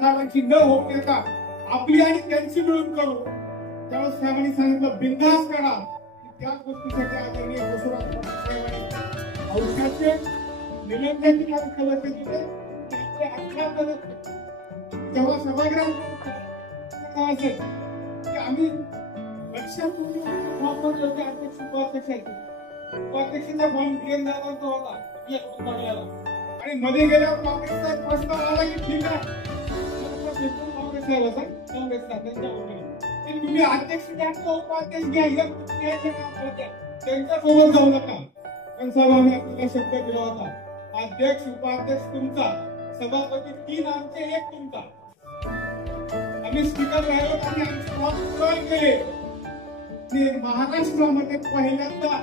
साहेबांची न होत देता आपली आणि त्यांची मिळून करू. त्यावेळेस साहेबांनी सांगितलं बिनधास्त करा. त्याच गोष्टीसाठी आदरणीय बसवराज साहेबांनी औषधाचे निलंबनाची कार्यक्रम केले. तेव्हा सभागृहात असेल की आम्ही लक्षात वापरले होते अध्यक्ष उपाध्यक्षाचे. उपाध्यक्षाचा बॉन्ड दादांचा होता आणि मध्ये गेल्यावर काँग्रेसचा प्रस्ताव आला की ठीक आहे काँग्रेस साहेबाचा काँग्रेसचा त्यांच्या वतीने तुम्ही अध्यक्ष घ्या किंवा उपाध्यक्ष घ्या त्यांच्यासोबत जाऊ नका. पण साहेबांनी आपल्याला शब्द दिला होता अध्यक्ष उपाध्यक्ष तुमचा, सभापती 3 आमचे 1 तुमचा. आम्ही स्पीकर राहिलो आणि आमचे मत पूर्ण केले. महाराष्ट्रामध्ये पहिल्यांदा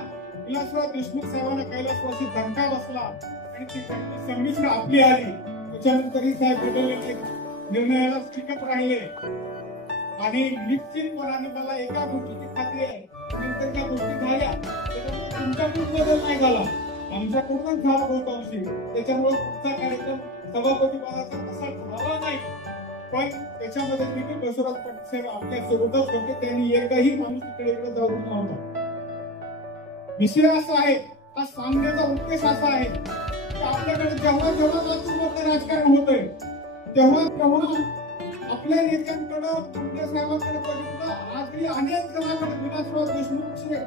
विलासराव देशमुख साहेबांना कैलासवासी धक्का बसला आणि ती संमिश्र आपली आली. त्याच्यानंतरही साहेब बदललेले निर्णयाला स्पीकर राहिले आणि निश्चितपणाने मला एका गोष्टीची खात्री आहे नंतर त्या गोष्टी झाल्या त्याच्यामुळे तुमच्याकडून बदल नाही झाला, आमच्याकडूनच झाला बहुतांशी. त्याच्यामुळे पुढचा कार्यक्रम सभापती पदाचा तसा झाला नाही. पण त्याच्यामध्ये देखील बसवराज पाटील आपल्या सोबतच होते. त्यांनी एकही माणूस इकडे जाऊ नव्हता. विषय असा आहे, हा सांगण्याचा उद्देश असा आहे की आपल्याकडे जेव्हा जेव्हा लातूरमध्ये राजकारण होतंय तेव्हा तेव्हा आपल्या नेत्यांकडे मुंडे साहेबांकडे बघितलं. आजही अनेक जणांकडे विलासराव देशमुखचे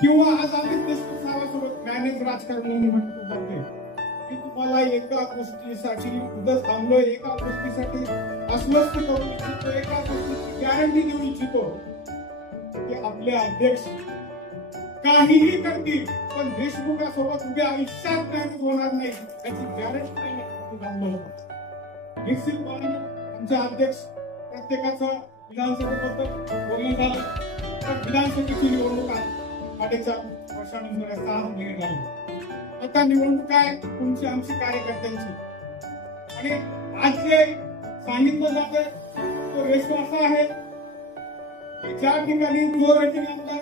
किंवा आज अमित देशमुख साहेबांसोबत मॅनेज राजकारण म्हणून म्हटलं जाते की तुम्हाला एका गोष्टीसाठी उद्या थांबलोय, एका गोष्टीसाठी आश्वस्त करू इच्छितो, एका गोष्टीची गॅरंटी देऊ इच्छितो की आपले अध्यक्ष काहीही करतील पण देशमुखासोबत उद्या आयुष्यात मॅनेज होणार नाही याची गॅरंटी. निश्चितपणे आमचे अध्यक्ष प्रत्येकाचं विधानसभेबद्दल बोलणं झालं तर विधानसभेची निवडणूक आहे 4.5 वर्षानंतर 6 महिने झाले. आता निवडणूक आहे तुमची आमची कार्यकर्त्यांची आणि आज जे सांगितलं जातं तो रेशो असा आहे की ज्या ठिकाणी जो रेटिंग आमदार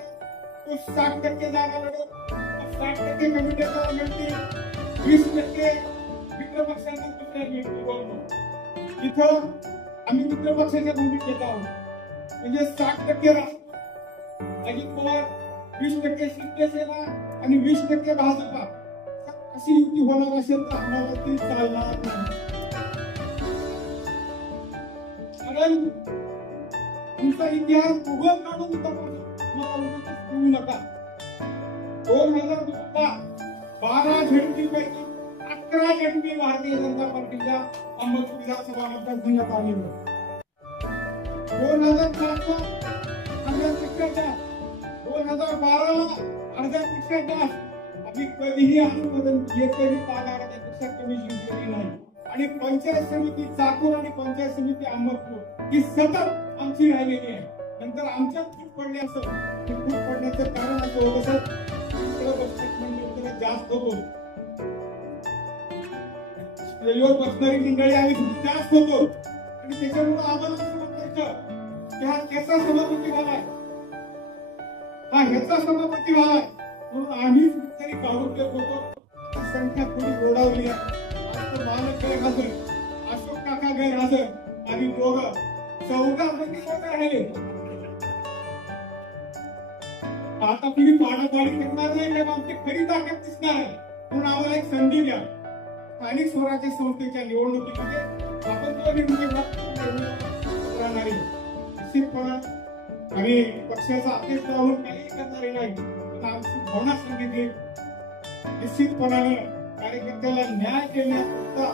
तो 60% जागा लढवतो, 60% कमिटीला मिळतील, 20% मित्रपक्षांना मिळतील. इथं आम्ही मित्रपक्षाच्या भूमिकेत घेत आहोत म्हणजे 60% अजित पवार, 20% शिवसेना आणि 20% भाजपा अशी युती होणार असेल तर आम्हाला ती चालणार नाही. कारण तुमचा इतिहास उघड काढून देऊ नका. 2014 12 झेडपीपैकी 11 झेडपी भारतीय जनता पार्टीच्या अहमदपूर विधानसभा मतदारसंघात आलेले. 2007 अर्ध्यापेक्षा जास्त, 2012 अर्ध्यापेक्षा जास्त. आम्ही कधीही आजपर्यंत एकही पागा त्यापेक्षा कमी जिंकलेली नाही. आणि पंचायत समिती चाकूर आणि पंचायत समिती अहमदपूर ही सतत आमची राहिलेली आहे. नंतर आमच्यात फूट पडले असं फूट पडण्याचं कारण असं होतं सर जास्त होतो रेल्वेवर बसणारी मंडळी आम्ही जास्त होतो आणि त्याच्यामुळे आम्हाला असं वाटायचं की हा त्याचा सभापती व्हावाय, हा ह्याचा सभापती व्हावाय म्हणून आम्ही तरी काढून देत होतो. संख्या थोडी ओढावली आहे. आज तो मालक गैरहजर, अशोक काका गैरहजर आणि दोघं 14 राहिले. आता तुम्ही पाडापाडी करणार नाही कारण आमची खरी ताकद दिसणार आहे. म्हणून आम्हाला एक संधी द्या. स्थानिक स्वराज्य संस्थेच्या निवडणुकीमध्ये आपण जो निर्णय राहणार आहे निश्चितपणे आम्ही पक्षाचा अध्यक्ष राहून काही करणारे नाही. पण आमची भावना सांगितली निश्चितपणाने कार्यकर्त्याला न्याय देण्याकरता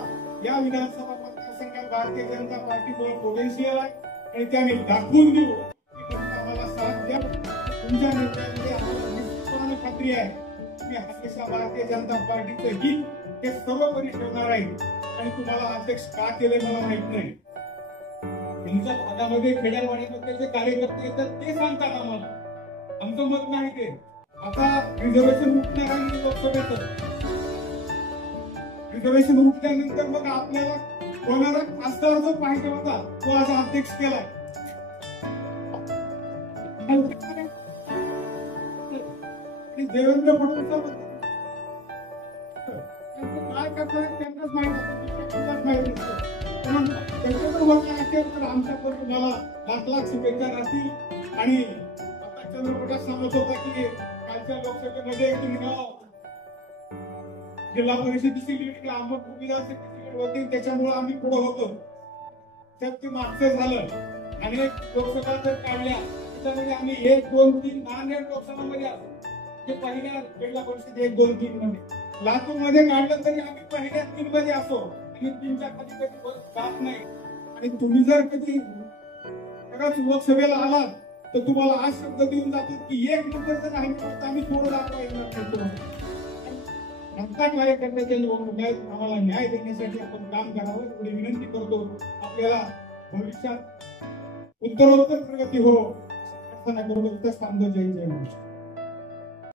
या विधानसभा मतदारसंघात भारतीय जनता पार्टीवर पोटेन्शियल आहे आणि त्याने दाखवून देऊ की आम्हाला साथ द्या. तुमच्या निर्णयामध्ये आम्हाला निश्चितपणे खात्री आहे की हमेशा भारतीय जनता पार्टीचं हित हे सर्वोपरी ठेवणार आहे. आणि तुम्हाला अध्यक्ष का केले मला माहित नाही. तुमच्या भागामध्ये खेड्यावाडीमध्ये जे कार्यकर्ते येतात ते सांगतात आम्हाला, आमचं मत नाही ते. आता रिझर्वेशन उठणार आहे लोकसभेचं, रिझर्वेशन उठल्यानंतर मग आपल्याला होणारा खासदार जो पाहिजे होता तो आज अध्यक्ष केलाय. देवेंद्र फडणवीस काय करणार त्यांनाच माहिती. पण त्याच्यावर होणार असेल तर आमच्याकडून तुम्हाला लाख शुभेच्छा राहतील. आणि आता चंद्रप्रकाश सांगत होता की कालच्या लोकसभेमध्ये जिल्हा परिषदेची लीड अहमद विधानसभेची होती, त्याच्यामुळे आम्ही पुढे होतो. तर ते मागचं झालं आणि लोकसभा जर काढल्या त्याच्यामध्ये आम्ही 1, 2, 3 नांदेड लोकसभामध्ये असतो ते पहिल्या जिल्हा परिषद 1, 2, 3 मध्ये. लातूर मध्ये काढलं तरी आम्ही पहिल्या 3 मध्ये असो आणि 3च्या खाली कधी जात नाही. आणि तुम्ही जर कधी लोकसभेला आलात तर तुम्हाला आज शब्द देऊन जातो की 1 नंबर जर आहे तर आम्ही थोडं दाखवायचं. कार्यकर्त्याच्या निवडणूक आहेत, आम्हाला न्याय देण्यासाठी आपण काम करावं एवढी विनंती करतो. आपल्याला भविष्यात उत्तरोत्तर प्रगती हो. थांबतो. जय जय महाराष्ट्र.